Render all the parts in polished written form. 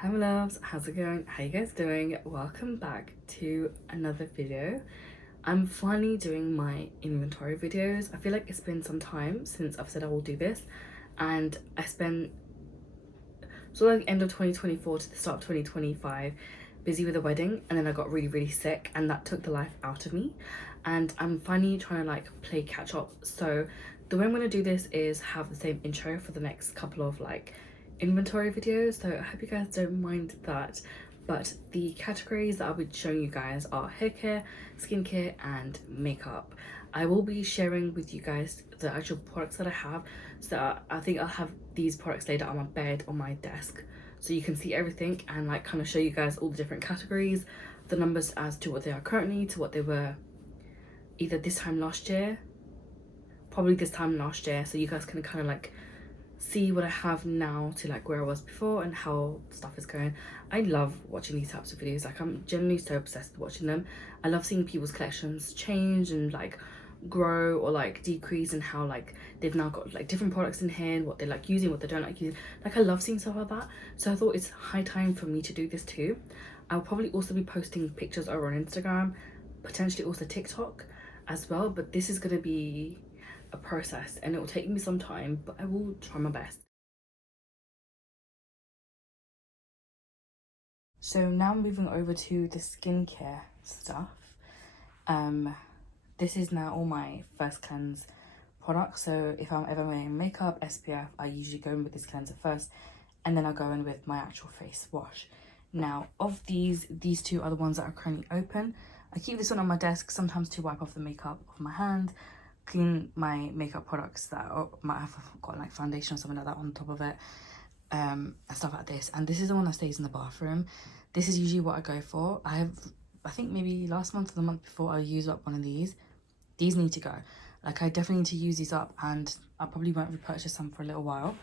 Hi my loves, how's it going? How you guys doing? Welcome back to another video. I'm finally doing my inventory videos. I feel like it's been some time since I've said I will do this, and I spent sort of like the end of 2024 to the start of 2025 busy with a wedding, and then I got really sick and that took the life out of me, and I'm finally trying to like play catch up. So the way I'm going to do this is have the same intro for the next couple of like inventory videos, so I hope you guys don't mind that. But the categories that I'll be showing you guys are hair care, skincare and makeup. I will be sharing with you guys the actual products that I have, so I think I'll have these products laid out on my bed on my desk so you can see everything and like kind of show you guys all the different categories, the numbers as to what they are currently to what they were either this time last year, probably this time last year, so you guys can kind of like see what I have now to like where I was before and how stuff is going. I love watching these types of videos. Like, I'm generally so obsessed with watching them. I love seeing people's collections change and like grow or like decrease, and how like they've now got like different products in here and what they like using, what they don't like using. Like, I love seeing stuff like that, so I thought it's high time for me to do this too. I'll probably also be posting pictures over on Instagram, potentially also TikTok as well, but this is going to be a process and it will take me some time, but I will try my best. So now moving over to the skincare stuff. This is now all my first cleanse products. So if I'm ever wearing makeup, SPF, I usually go in with this cleanser first, and then I'll go in with my actual face wash. Now, of these two are the ones that are currently open. I keep this one on my desk sometimes to wipe off the makeup off my hand, clean my makeup products that might have got like foundation or something like that on top of it, and stuff like this. And this is the one that stays in the bathroom. This is usually what I go for. I think maybe last month or the month before I used up one of these. These need to go. Like, I definitely need to use these up, and I probably won't repurchase some for a little while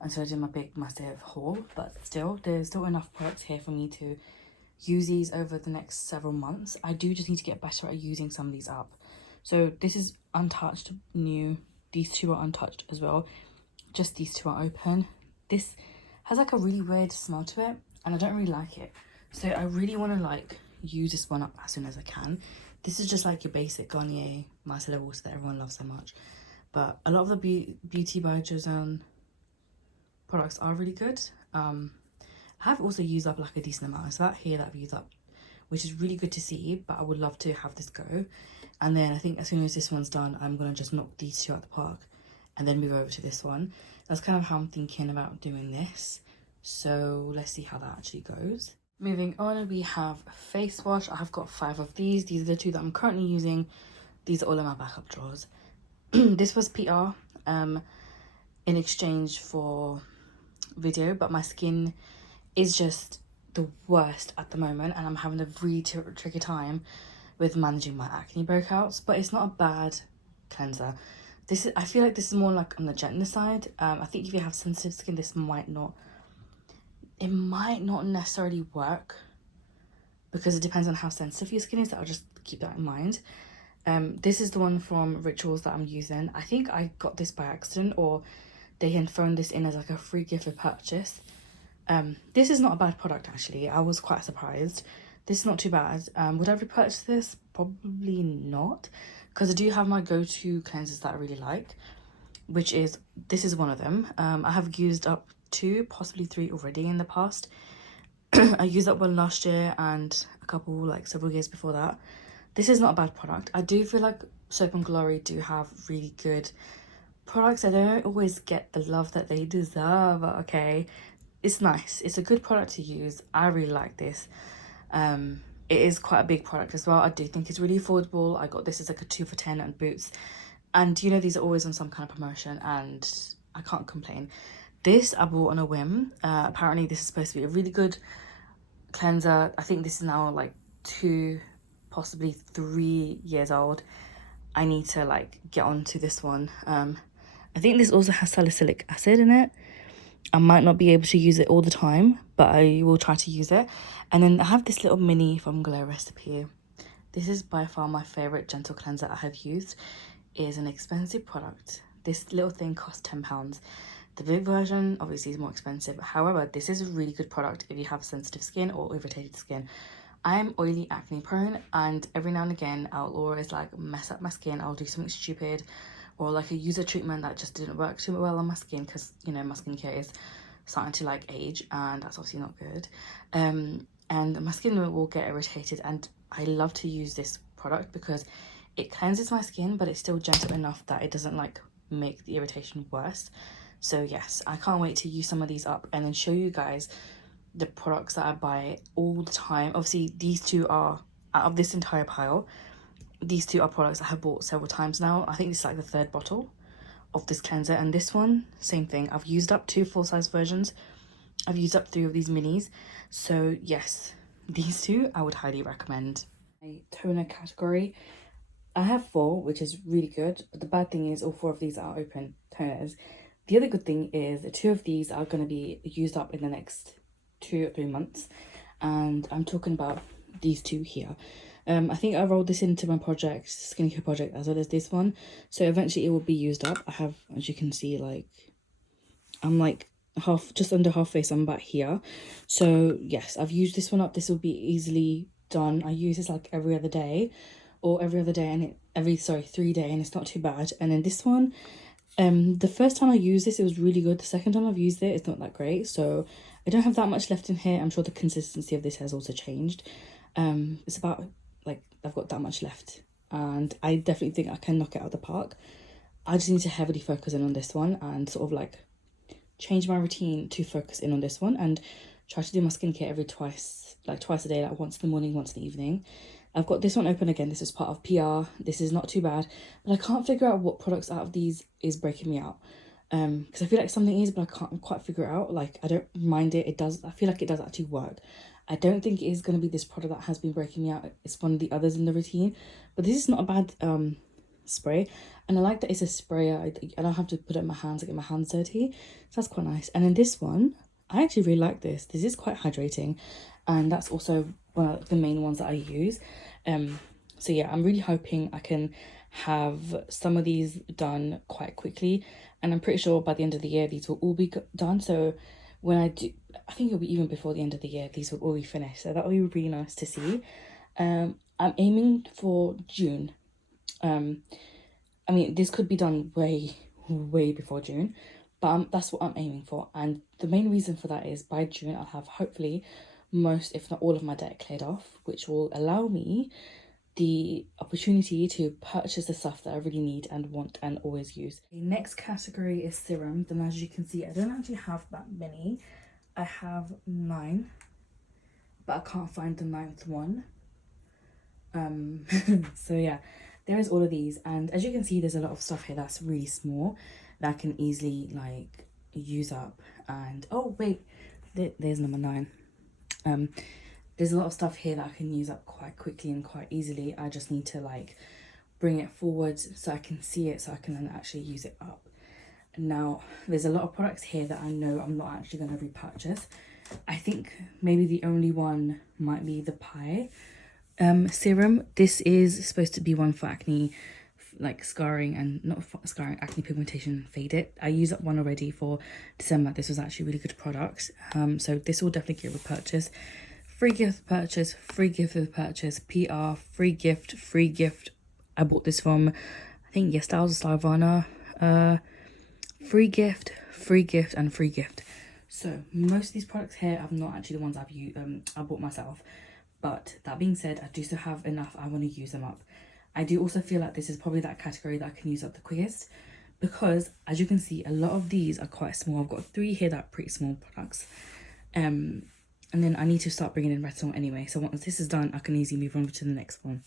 until I do my big massive haul. But still, there's still enough products here for me to use these over the next several months. I do just need to get better at using some of these up. So this is untouched, new. These two are untouched as well. Just these two are open. This has like a really weird smell to it, and I don't really like it. So I really want to like use this one up as soon as I can. This is just like your basic Garnier micellar water that everyone loves so much. But a lot of the Beauty by Joseon products are really good. I have also used up like a decent amount. So that here that I've used up, which is really good to see, but I would love to have this go. And then I think as soon as this one's done, I'm going to just knock these two out the park and then move over to this one. That's kind of how I'm thinking about doing this. So let's see how that actually goes. Moving on, we have face wash. I have got 5 of these. These are the 2 that I'm currently using. These are all in my backup drawers. This was PR in exchange for video, but my skin is just the worst at the moment, and I'm having a really tricky time with managing my acne breakouts. But it's not a bad cleanser. I feel like this is more like on the gentler side. I think if you have sensitive skin, this might not necessarily work, because it depends on how sensitive your skin is. So I'll just keep that in mind. This is the one from Rituals that I'm using. I think I got this by accident, or they had thrown this in as like a free gift for purchase. This is not a bad product actually. I was quite surprised. This is not too bad. Would I repurchase this? Probably not, because I do have my go-to cleansers that I really like, which is, this is one of them. I have used up 2, possibly 3 already in the past. I used up one last year and a couple like several years before that. This is not a bad product. I do feel like Soap and Glory do have really good products. They don't always get the love that they deserve, okay? It's nice. It's a good product to use. I really like this. It is quite a big product as well. I do think it's really affordable. I got this as like a 2 for 10 at Boots. And you know, these are always on some kind of promotion, and I can't complain. This I bought on a whim. Apparently this is supposed to be a really good cleanser. I think this is now like 2, possibly 3 years old. I need to like get onto this one. I think this also has salicylic acid in it. I might not be able to use it all the time, but I will try to use it. And then I have this little mini from Glow recipe. This is by far my favorite gentle cleanser I have used. It is an expensive product. This little thing costs £10. The big version obviously is more expensive. However, this is a really good product if you have sensitive skin or irritated skin. I'm oily, acne prone, and every now and again I'll always like mess up my skin. I'll do something stupid, or like a user treatment that just didn't work too well on my skin, because you know my skincare is starting to like age, and that's obviously not good. And my skin will get irritated, and I love to use this product because it cleanses my skin, but it's still gentle enough that it doesn't like make the irritation worse. So yes, I can't wait to use some of these up and then show you guys the products that I buy all the time. Obviously these two are, out of this entire pile, these two are products I have bought several times now. I think this is like the third bottle of this cleanser, and this one, same thing. I've used up 2 full-size versions. I've used up 3 of these minis. So yes, these two I would highly recommend. My toner category, I have 4, which is really good, but the bad thing is all 4 of these are open toners. The other good thing is that 2 of these are going to be used up in the next 2 or 3 months, and I'm talking about these 2 here. I think I rolled this into my project, skincare project, as well as this one, so eventually it will be used up. I have, as you can see, like I'm like just under halfway, so I'm about here. So yes, I've used this one up. This will be easily done. I use this like every other day, or every other day, and 3 day, and it's not too bad. And then this one, the first time I used this, it was really good. The second time I've used it, it's not that great. So I don't have that much left in here. I'm sure the consistency of this has also changed. It's about like I've got that much left, and I definitely think I can knock it out of the park. I just need to heavily focus in on this one and sort of like change my routine to focus in on this one, and try to do my skincare twice a day, like once in the morning, once in the evening. I've got this one open again. This is part of PR. This is not too bad, but I can't figure out what products out of these is breaking me out. Because I feel like something is, but I can't quite figure it out. Like I don't mind it. It does. I feel like it does actually work. I don't think it is going to be this product that has been breaking me out. It's one of the others in the routine, but this is not a bad spray, and I like that it's a sprayer. I don't have to put it in my hands, get my hands dirty, so that's quite nice. And then this one, I actually really like this. This is quite hydrating, and that's also one of the main ones that I use. So yeah, I'm really hoping I can have some of these done quite quickly, and I'm pretty sure by the end of the year these will all be done. So when I do, I think it'll be even before the end of the year, these will all be finished, so that will be really nice to see. I'm aiming for June. I mean, this could be done way before June, but that's what I'm aiming for. And the main reason for that is by June I'll have hopefully most, if not all, of my debt cleared off, which will allow me the opportunity to purchase the stuff that I really need and want and always use. The next category is serums, and as you can see, I don't actually have that many. I have 9, but I can't find the 9th one. So yeah, there is all of these, and as you can see, there's a lot of stuff here that's really small that I can easily like use up. And oh wait, there's number 9. There's a lot of stuff here that I can use up quite quickly and quite easily. I just need to like bring it forward so I can see it, so I can then actually use it up. Now there's a lot of products here that I know I'm not actually going to repurchase. I think maybe the only one might be the Pie serum. This is supposed to be one for acne, like scarring, and not scarring, acne pigmentation, fade it. I used up one already for December. This was actually really good product. So this will definitely get repurchased. Free gift purchase, free gift of purchase, PR, free gift. I bought this from, I think, ByMehshake or Slavana. Free gift, and free gift. So most of these products here are not actually the ones I've used, I bought myself. But that being said, I do still have enough. I want to use them up. I do also feel like this is probably that category that I can use up the quickest, because as you can see, a lot of these are quite small. I've got 3 here that are pretty small products. And then I need to start bringing in retinol anyway. So once this is done, I can easily move on to the next one.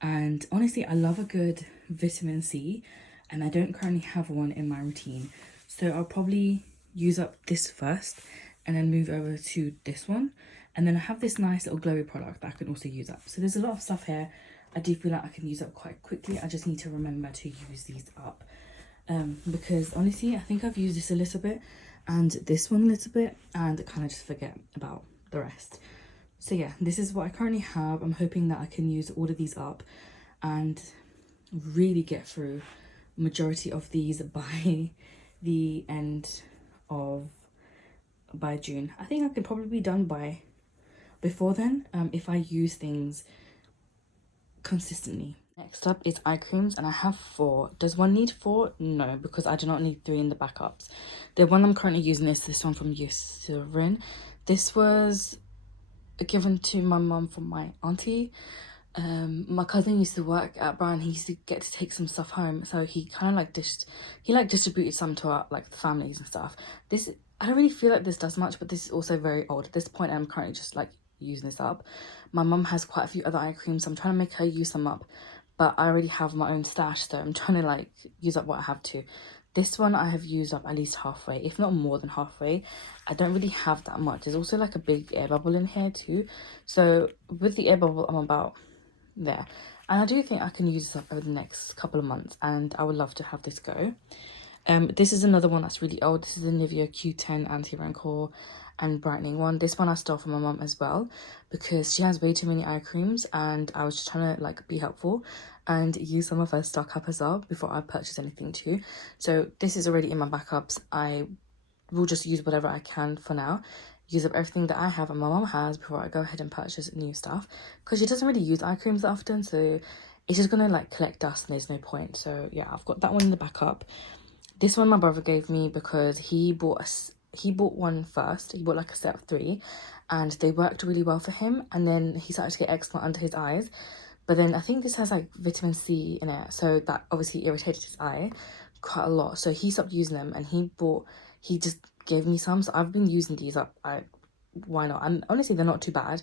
And honestly, I love a good vitamin C, and I don't currently have one in my routine. So I'll probably use up this first and then move over to this one. And then I have this nice little glowy product that I can also use up. So there's a lot of stuff here I do feel like I can use up quite quickly. I just need to remember to use these up. Because honestly, I think I've used this a little bit and this one a little bit, and kind of just forget about the rest. So yeah, this is what I currently have. I'm hoping that I can use all of these up and really get through majority of these by the end of by June. I think I could probably be done by before then, if I use things consistently. Next up is eye creams, and I have 4. Does one need 4? No, because I do not need 3 in the backups. The one I'm currently using is this one from Eucerin. This was given to my mum from my auntie. My cousin used to work at Brown. He used to get to take some stuff home, so he kind of like distributed some to our like the families and stuff. This, I don't really feel like this does much, but this is also very old at this point. I'm currently just like using this up. My mum has quite a few other eye creams, so I'm trying to make her use them up, but I already have my own stash, so I'm trying to like use up what I have to. This one I have used up at least halfway, if not more than halfway. I don't really have that much. There's also like a big air bubble in here too, so with the air bubble I'm about there, and I do think I can use this up over the next couple of months, and I would love to have this go. This is another one that's really old. This is the Nivea Q10 anti-wrinkle and brightening one. This one I stole from my mum as well, because she has way too many eye creams, and I was just trying to like be helpful and use some of her stock up as well before I purchase anything too. So this is already in my backups. I will just use whatever I can for now, use up everything that I have and my mum has before I go ahead and purchase new stuff, because she doesn't really use eye creams that often, so it's just gonna like collect dust and there's no point. So yeah, I've got that one in the backup. This one my brother gave me because he bought one first. He bought like a set of 3, and they worked really well for him, and then he started to get eczema under his eyes. But then I think this has like vitamin C in it, so that obviously irritated his eye quite a lot, so he stopped using them, and he just gave me some. So I've been using these up. Why not? And honestly, they're not too bad.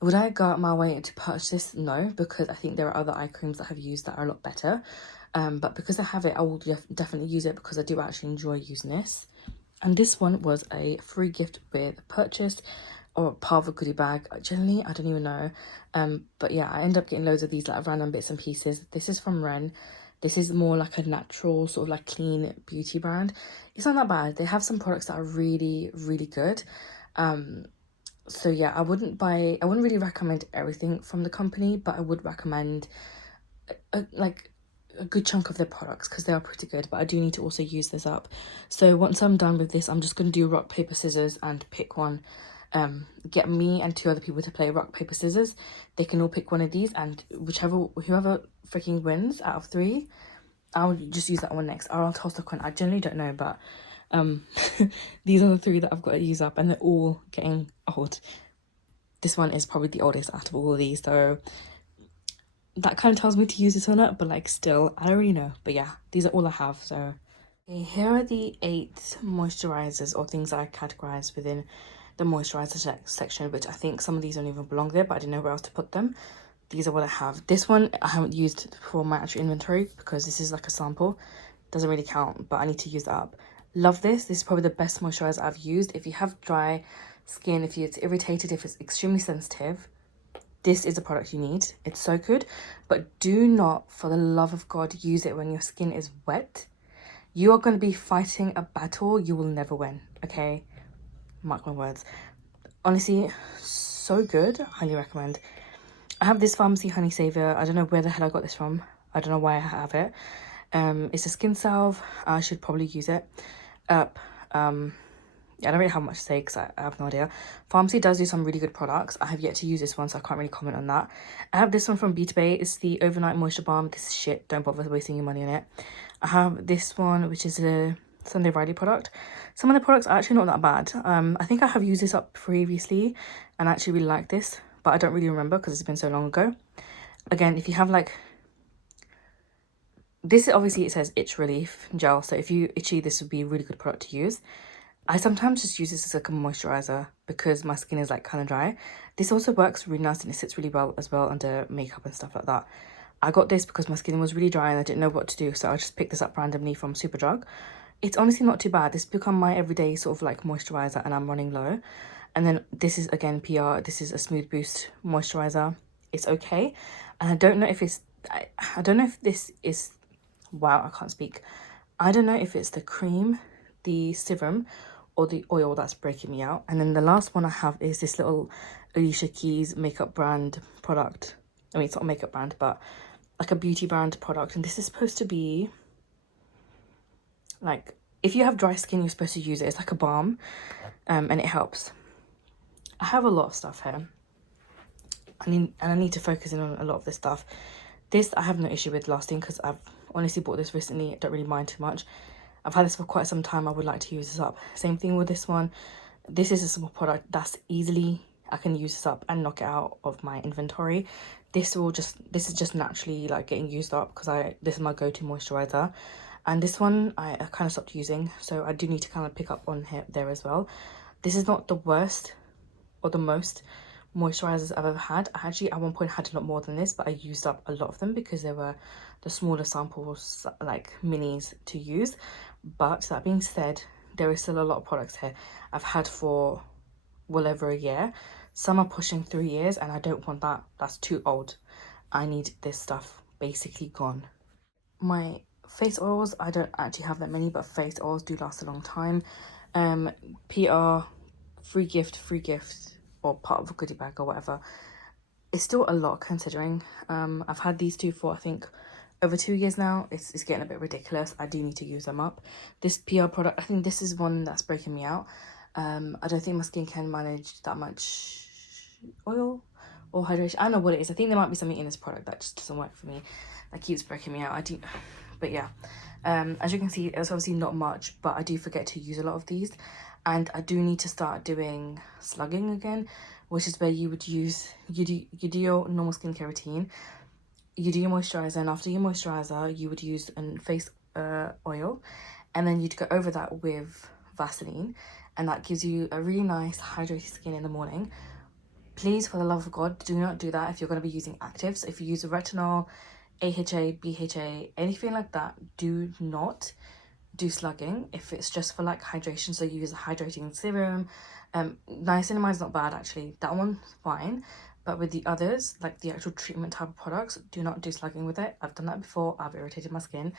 Would I go out my way to purchase this? No, because I think there are other eye creams that I've used that are a lot better. But because I have it, I will definitely use it, because I do actually enjoy using this. And this one was a free gift with purchase, or part of a goodie bag. Generally, I don't even know. But yeah, I end up getting loads of these like random bits and pieces. This is from Ren. This is more like a natural sort of like clean beauty brand. It's not that bad. They have some products that are really, really good. So yeah, I wouldn't really recommend everything from the company, but I would recommend like a good chunk of their products, because they are pretty good. But I do need to also use this up. So once I'm done with this, I'm just going to do rock paper scissors and pick one. Get me and 2 other people to play rock paper scissors. They can all pick one of these, and whoever freaking wins out of 3, I'll just use that one next. Or I'll toss the coin. I generally don't know, but these are the 3 that I've got to use up, and they're all getting old. This one is probably the oldest out of all of these, so that kind of tells me to use this or not, but like still, I don't really know. But yeah, these are all I have. So okay, here are the 8 moisturizers, or things that I categorize within the moisturizer section, which I think some of these don't even belong there, but I didn't know where else to put them. These are what I have. This one I haven't used for my actual inventory, because this is like a sample. Doesn't really count, but I need to use that up. Love this. This is probably the best moisturizer I've used. If you have dry skin, if it's irritated, if it's extremely sensitive, this is a product you need. It's so good. But do not, for the love of God, use it when your skin is wet. You are going to be fighting a battle you will never win, okay? Mark my words. Honestly, so good. Highly recommend. I have this Pharmacy Honey Savior. I don't know where the hell I got this from. I don't know why I have it. It's a skin salve. I should probably use it up. Yeah, I don't really have much to say, because I have no idea. Pharmacy does do some really good products. I have yet to use this one, so I can't really comment on that. I have this one from Beauty Bay. It's the Overnight Moisture Balm. This is shit. Don't bother wasting your money on it. I have this one, which is a Sunday Riley product. Some of the products are actually not that bad. I think I have used this up previously, and I actually really like this, but I don't really remember because it's been so long ago. Again, if you have like... This, obviously, it says itch relief gel, so if you itchy, this would be a really good product to use. I sometimes just use this as like a moisturizer because my skin is like kind of dry. This also works really nice, and it sits really well as well under makeup and stuff like that. I got this because my skin was really dry and I didn't know what to do, so I just picked this up randomly from Superdrug. It's honestly not too bad. This has become my everyday sort of like moisturizer, and I'm running low. And then this is again PR. This is a Smooth Boost moisturizer. It's okay, and I don't know if it's... I don't know if this is... Wow, I can't speak. I don't know if it's the cream, the serum, or the oil that's breaking me out. And then the last one I have is this little Alicia Keys makeup brand product. I mean, it's not a makeup brand, but like a beauty brand product. And this is supposed to be like if you have dry skin, you're supposed to use it. It's like a balm, and it helps. I have a lot of stuff here. I need to focus in on a lot of this stuff. This I have no issue with lasting because I've honestly bought this recently. I don't really mind too much. I've had this for quite some time. I would like to use this up. Same thing with this one. This is a small product that's easily, I can use this up and knock it out of my inventory. This is just naturally like getting used up because this is my go-to moisturizer. And this one I kind of stopped using, so I do need to kind of pick up on there as well. This is not the worst or the most moisturizers I've ever had. I actually at one point had a lot more than this, but I used up a lot of them because they were the smaller samples, like minis to use. But that being said, there is still a lot of products here I've had for well over a year. Some are pushing 3 years, and I don't want that. That's too old. I need this stuff basically gone. My face oils, I don't actually have that many, but face oils do last a long time. PR, free gift, or part of a goodie bag or whatever. It's still a lot considering. I've had these two for I think over 2 years now. It's getting a bit ridiculous. I do need to use them up. This PR product, I think this is one that's breaking me out. I don't think my skin can manage that much oil or hydration. I don't know what it is. I think there might be something in this product that just doesn't work for me. That keeps breaking me out. But yeah, as you can see, it's obviously not much, but I do forget to use a lot of these. And I do need to start doing slugging again, which is where you would use, you do your normal skincare routine, you do your moisturizer, and after your moisturizer, you would use a face oil, and then you'd go over that with Vaseline, and that gives you a really nice hydrated skin in the morning. Please, for the love of God, do not do that if you're going to be using actives. If you use a retinol, AHA, BHA, anything like that, do not do slugging. If it's just for like hydration, so you use a hydrating serum. Niacinamide is not bad actually. That one's fine. But with the others, like the actual treatment type of products, do not do slugging with it. I've done that before. I've irritated my skin.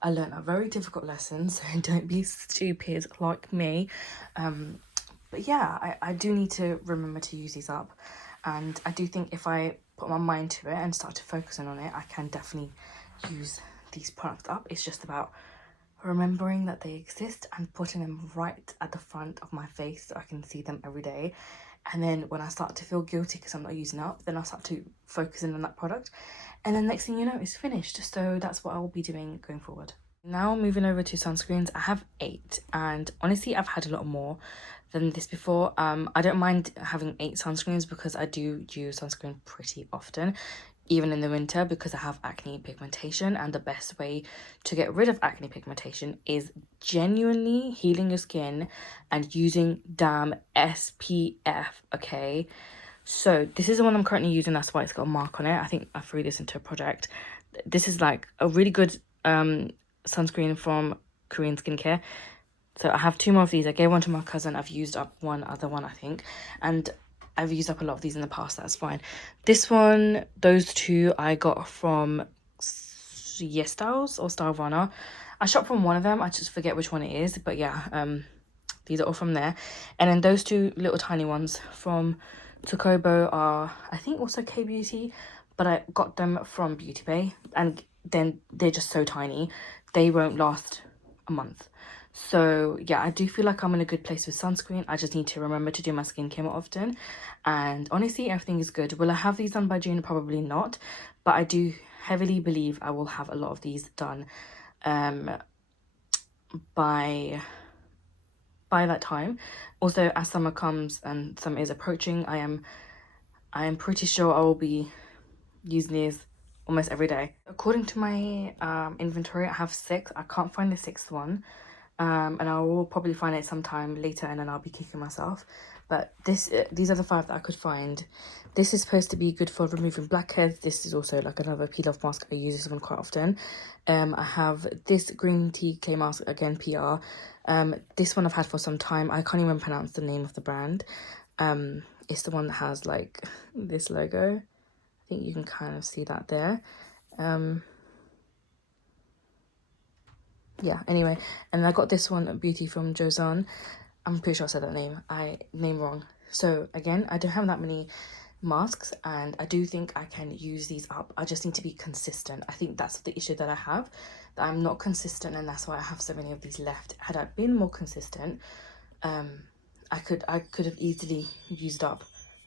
I learned a very difficult lesson, so don't be stupid like me. But yeah, I do need to remember to use these up. And I do think if I put my mind to it and start to focus on it, I can definitely use these products up. It's just about remembering that they exist and putting them right at the front of my face so I can see them every day. And then when I start to feel guilty because I'm not using up, then I'll start to focus in on that product. And then next thing you know, it's finished. So that's what I will be doing going forward. Now moving over to sunscreens, I have 8, and honestly I've had a lot more than this before. I don't mind having 8 sunscreens because I do use sunscreen pretty often, even in the winter, because I have acne pigmentation, and the best way to get rid of acne pigmentation is genuinely healing your skin and using damn SPF, okay? So this is the one I'm currently using, that's why it's got a mark on it. I think I threw this into a project. This is like a really good sunscreen from Korean Skincare. So I have 2 more of these. I gave one to my cousin. I've used up one other one, I think, and I've used up a lot of these in the past. That's fine. This one, those 2 I got from ByMehshake or Style. I shop from one of them. I just forget which one it is, but yeah, these are all from there. And then those 2 little tiny ones from Tokobo are, I think, also K-Beauty, but I got them from Beauty Bay, and then they're just so tiny. They won't last a month. So yeah, I do feel like I'm in a good place with sunscreen. I just need to remember to do my skincare more often. And honestly, everything is good. Will I have these done by June? Probably not. But I do heavily believe I will have a lot of these done by that time. Also, as summer comes and summer is approaching, I am pretty sure I will be using these almost every day. According to my inventory, I have 6. I can't find the 6th one. And I will probably find it sometime later, and then I'll be kicking myself. But these are the 5 that I could find. This is supposed to be good for removing blackheads. This is also like another peel off mask. I use this one quite often. I have this green tea clay mask, again PR. This one I've had for some time. I can't even pronounce the name of the brand. It's the one that has like this logo. I think you can kind of see that there. Yeah, anyway, and I got this one, Beauty from Joseon. I'm pretty sure I said that name wrong. So again, I don't have that many masks, and I do think I can use these up. I just need to be consistent. I think that's the issue that I have, that I'm not consistent, and that's why I have so many of these left. Had I been more consistent, I could have easily used up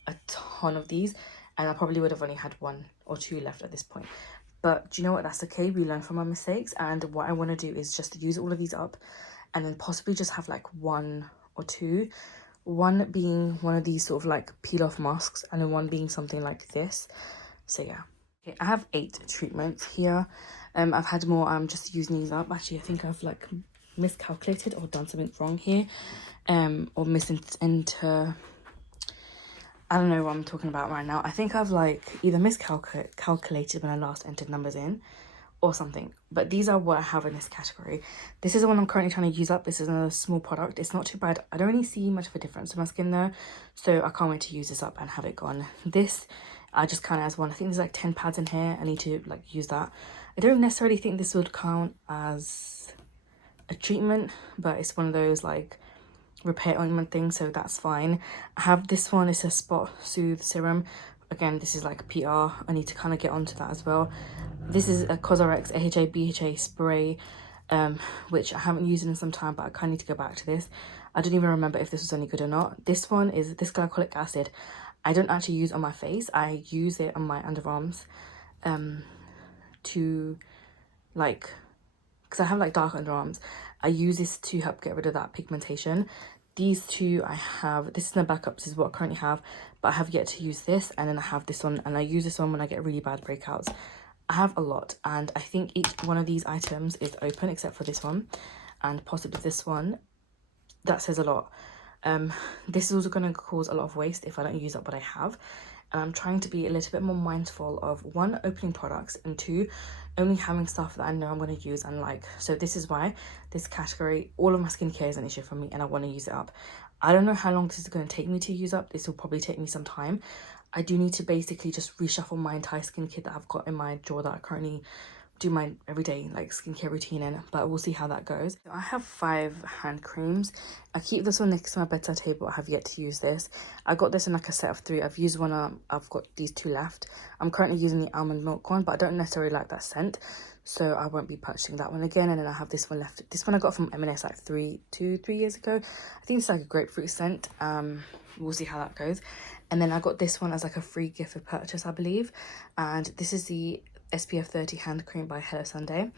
a ton of these, and I probably would have only had 1 or 2 left at this point. But do you know what? That's okay. We learn from our mistakes, and what I want to do is just use all of these up, and then possibly just have like 1 or 2. One being one of these sort of like peel off masks, and then one being something like this. So yeah. Okay, I have 8 treatments here. I've had more. I'm just using these up. Actually, I think I've like miscalculated or done something wrong here, or I don't know what I'm talking about right now. I think I've like either miscalculated when I last entered numbers in or something. But these are what I have in this category. This is the one I'm currently trying to use up. This is another small product. It's not too bad. I don't really see much of a difference in my skin though. So I can't wait to use this up and have it gone. This, I just count it as one. I think there's like 10 pads in here. I need to like use that. I don't necessarily think this would count as a treatment, but it's one of those like repair ointment thing, so that's fine. I have this one. It's a spot soothe serum. Again, this is like PR. I need to kind of get onto that as well. This is a Cosrx AHA BHA spray, which I haven't used in some time, but I kind of need to go back to this. I don't even remember if this was any good or not. This one is this glycolic acid. I don't actually use on my face. I use it on my underarms to like, because I have like dark underarms. I use this to help get rid of that pigmentation. These two I have, this is the backup, this is what I currently have, but I have yet to use this. And then I have this one, and I use this one when I get really bad breakouts. I have a lot, and I think each one of these items is open except for this one and possibly this one. That says a lot. This is also going to cause a lot of waste if I don't use up what I have. And I'm trying to be a little bit more mindful of 1, opening products, and 2, only having stuff that I know I'm going to use and like. So this is why this category, all of my skincare is an issue for me, and I want to use it up. I don't know how long this is going to take me to use up. This will probably take me some time. I do need to basically just reshuffle my entire skincare that I've got in my drawer that I currently do my everyday like skincare routine in, but we'll see how that goes. So I have 5 hand creams. I keep this one next to my bedside table. I have yet to use this. I got this in like a set of 3. I've used one. I've got these 2 left. I'm currently using the almond milk one, but I don't necessarily like that scent, so I won't be purchasing that one again. And then I have this one left. This one I got from M&S like 3 years ago. I think it's like a grapefruit scent. We'll see how that goes. And then I got this one as like a free gift for purchase, I believe. And this is the SPF 30 hand cream by Hello Sunday.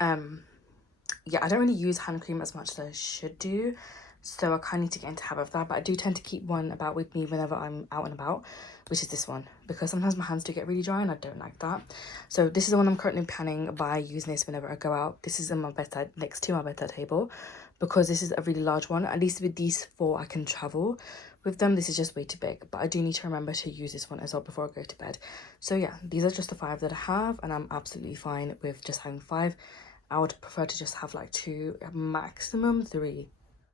Yeah, I don't really use hand cream as much as I should do, so I kind of need to get into habit of that. But I do tend to keep one about with me whenever I'm out and about, which is this one, because sometimes my hands do get really dry and I don't like that. So this is the one I'm currently planning by using this whenever I go out. This is in my bedside, next to my bedside table, because this is a really large one. At least with these 4 I can travel with them. This is just way too big, but I do need to remember to use this one as well before I go to bed. So yeah, these are just the 5 that I have, and I'm absolutely fine with just having 5. I would prefer to just have like 2, maximum 3.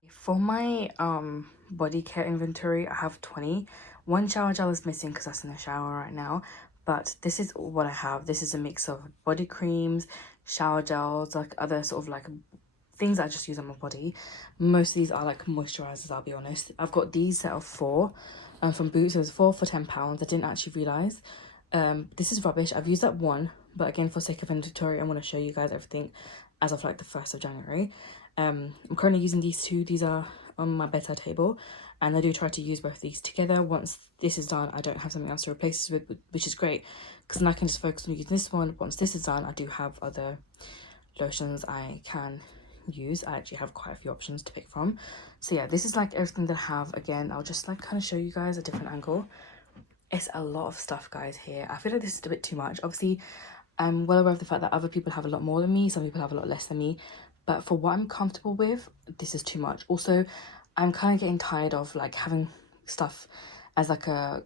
For my body care inventory, I have 20. 1 shower gel is missing because that's in the shower right now, but this is what I have. This is a mix of body creams, shower gels, like other sort of like things I just use on my body. Most of these are like moisturizers, I'll be honest. I've got these set of 4 from Boots. There's 4 for £10. I didn't actually realize. This is rubbish. I've used that one, but again, for sake of inventory, I'm going to show you guys everything as of like the 1st of January. I'm currently using these 2. These are on my bedside table, and I do try to use both these together. Once this is done, I don't have something else to replace this with, which is great, because then I can just focus on using this one. Once this is done, I do have other lotions I can use. I actually have quite a few options to pick from. So yeah, this is like everything that I have. Again, I'll just like kind of show you guys a different angle. It's a lot of stuff, guys, here. I feel like this is a bit too much. Obviously, I'm well aware of the fact that other people have a lot more than me. Some people have a lot less than me. But for what I'm comfortable with, this is too much. Also, I'm kind of getting tired of like having stuff as like a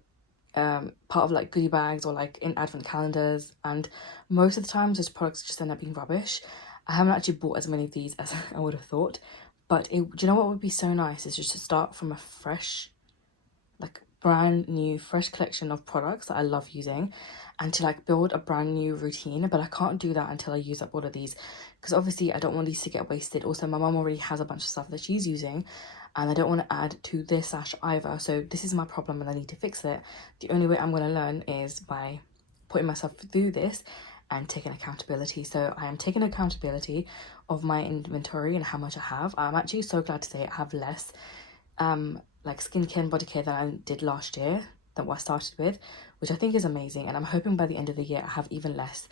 part of like goodie bags or like in advent calendars. And most of the times those products just end up being rubbish. I haven't actually bought as many of these as I would have thought. But do you know what would be so nice is just to start from a fresh, like brand new fresh collection of products that I love using, and to like build a brand new routine. But I can't do that until I use up all of these, because obviously I don't want these to get wasted. Also, my mum already has a bunch of stuff that she's using, and I don't want to add to this lash either. So this is my problem and I need to fix it. The only way I'm going to learn is by putting myself through this and taking accountability. So I am taking accountability of my inventory and how much I have. I'm actually so glad to say I have less like skincare and body care than I did last year, than what I started with, which I think is amazing. And I'm hoping by the end of the year I have even less,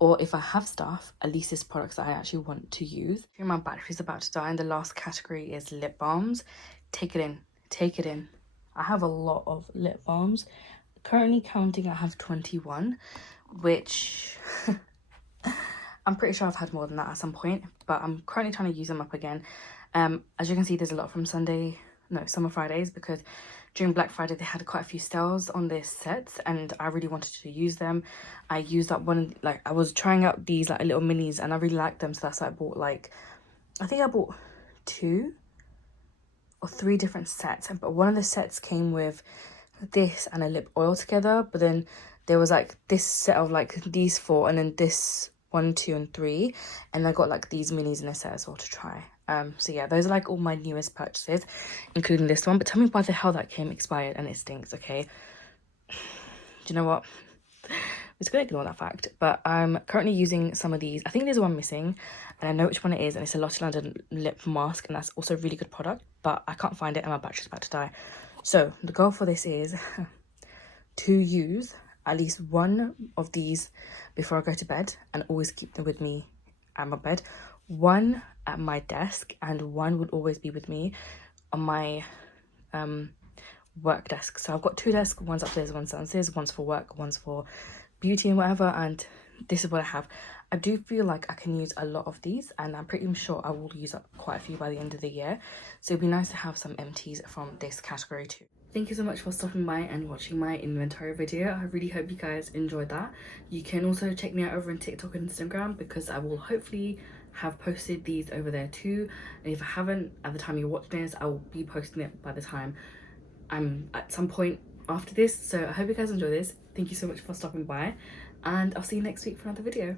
or if I have stuff, at least it's products that I actually want to use. My battery's about to die, and the last category is lip balms. Take it in, take it in. I have a lot of lip balms. Currently counting, I have 21, which I'm pretty sure I've had more than that at some point, but I'm currently trying to use them up again. As you can see, there's a lot from Summer Fridays, because during Black Friday they had quite a few sales on their sets and I really wanted to use them. I used up one, like I was trying out these like little minis and I really liked them, so that's why I bought I think I bought 2 or 3 different sets, but one of the sets came with this and a lip oil together, but then there was like this set of like these 4 and then this 1, 2 and 3, and I got like these minis in a set as well to try. So yeah, those are like all my newest purchases, including this one. But tell me why the hell that came expired and it stinks. Okay, do you know what, we're just gonna ignore that fact. But I'm currently using some of these. I think there's one missing and I know which one it is, and it's a Lotte London lip mask, and that's also a really good product, but I can't find it and my battery's about to die. So the goal for this is to use at least one of these before I go to bed and always keep them with me at my bed. One at my desk and one would always be with me on my work desk. So I've got 2 desks, one's upstairs, one's downstairs, one's for work, one's for beauty and whatever, and this is what I have. I do feel like I can use a lot of these, and I'm pretty sure I will use up quite a few by the end of the year, so it'd be nice to have some empties from this category too. Thank you so much for stopping by and watching my inventory video. I really hope you guys enjoyed that. You can also check me out over on TikTok and Instagram, because I will hopefully have posted these over there too, and if I haven't at the time you're watching this, I will be posting it by the time I'm at some point after this. So I hope you guys enjoy this. Thank you so much for stopping by, and I'll see you next week for another video.